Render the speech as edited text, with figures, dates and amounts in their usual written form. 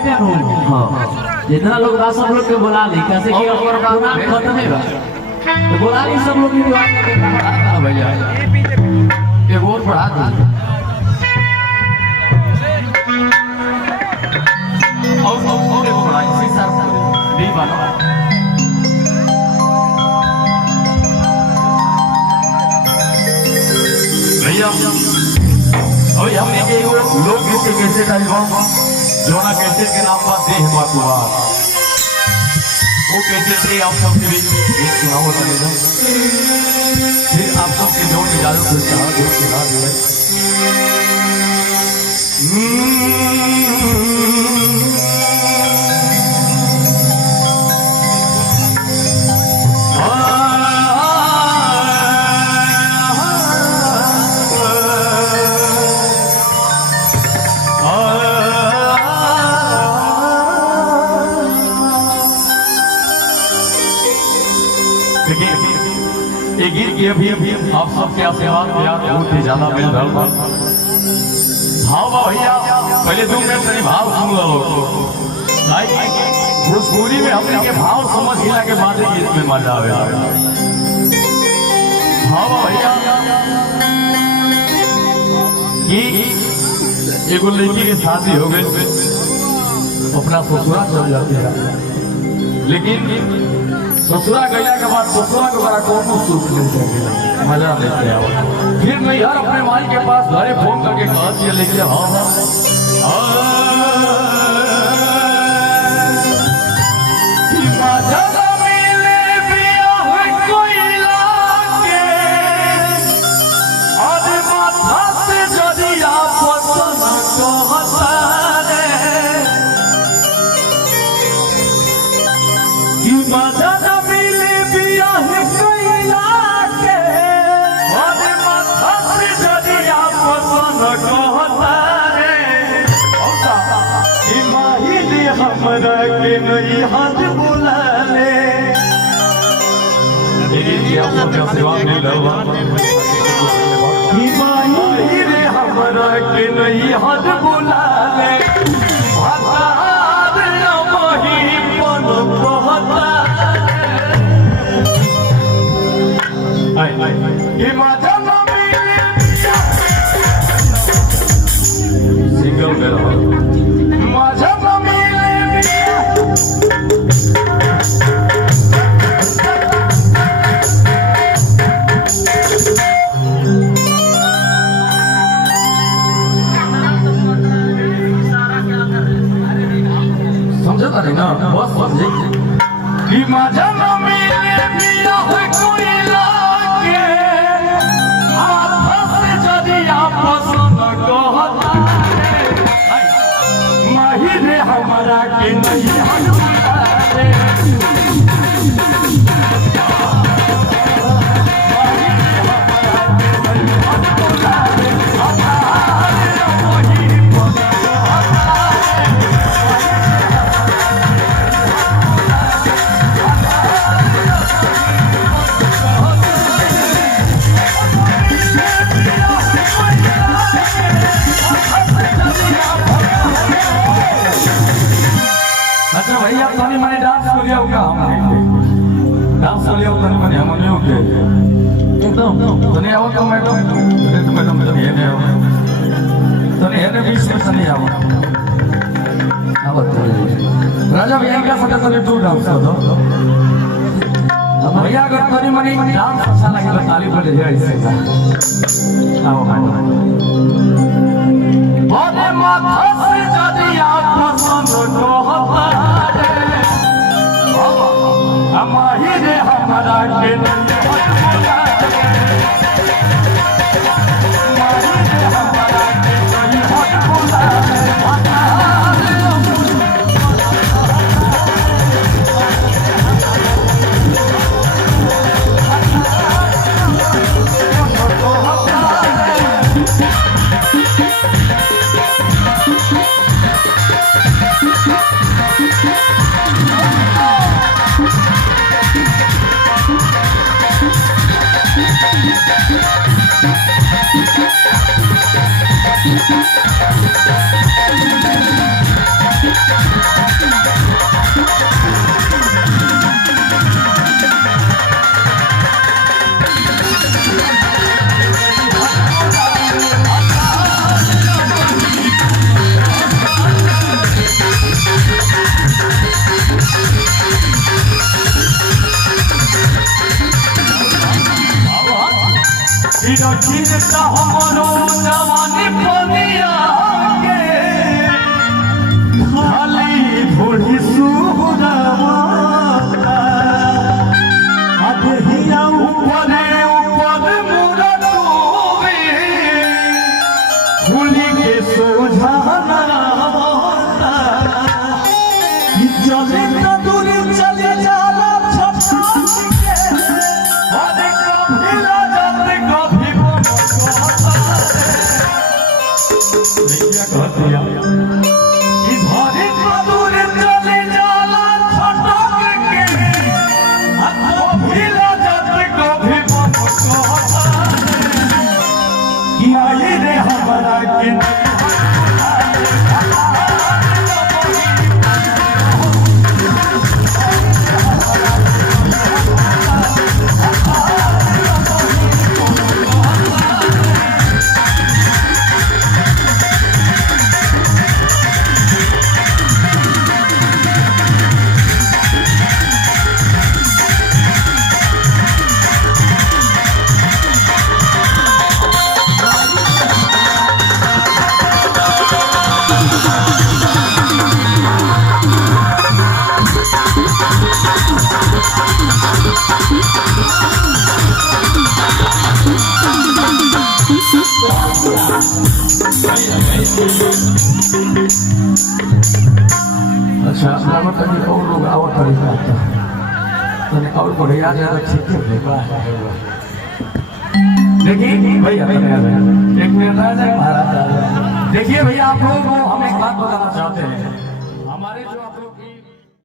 बाटे नु हां जितना लोग बा सब लोग के बुला ली कैसे कि और प्रोग्राम खत्म है बा तो बुला ली सब लोग की बात करके भैया एक और पढ़ा दो और एक पढ़ा इसी सर भी बना भैया और हमने के लोकगीत के कैसे एल्बम जोना कैसे के नाम पर देह मातुआर वो कैसे थे आप सबके बीच एक सुनाओ लगेगा फिर आप सबके जो इजाजत से चाह जो सुना दिया गीत की अभी आप सबके आशीर्वाद प्यार बहुत ही ज्यादा मिल रहा है। हाँ भैया पहले 2 मिनट तरी भाव सुन लो भोजपुरी में हमने के भाव समझ हिला के बाद गीत में मजा आवे। हाँ भैया कि एगो लड़की के शादी हो गई अपना ससुरा चल जाती है लेकिन ससुरा गया के बाद ससुरा के बड़ा कोनो सुख नहीं चाहिए मजा लेते आओ फिर मैं यार अपने माई के पास घरे फोन करके कह दिया लेके हाँ हमरा के नहीं हाथ बुला ले आप सबका सेवा मिल रहा है रे हमरा के नहीं हाथ बुला ले सिंगल में रहो ना बहुत समझे कि मजा न मिले पिया है कोई लागे हाथ से जदी आपस न कहता है माही रे हमारा के नहीं हटता रे भैया तनी मने डांस कर लिया का हम डांस कर लिया तनी मने हम नहीं ओके एकदम तनी आओ तो मैडम तनी ये आओ तनी ये बीच में तनी आओ राजा भैया का सके तनी तू डांस कर दो अब भैया अगर तनी मने डांस अच्छा लगे तो ताली बजा जाए इससे आओ मैडम बोले माथा से जदी आप पसंद को हमारी रे हमारा के चिंता हमरो जवानी पनिया के खाली थोड़ी सुहरावा अधहिया ऊपर ऊपर मुरा डूबे फूली के सोझाना चले न दूर चले जाला छपा के अरे कभी राजत कभी क्या कहतिया कि धरे न दूर चले जाला छटक के कभी राजत कभी कि आई रे हमारा के अच्छा लगता है कि और लोग और तरीका आता है और बढ़िया ज़्यादा ठीक है देखिए भैया एक मिनट महाराज देखिए भैया आप लोगों को हम एक बात बताना चाहते हैं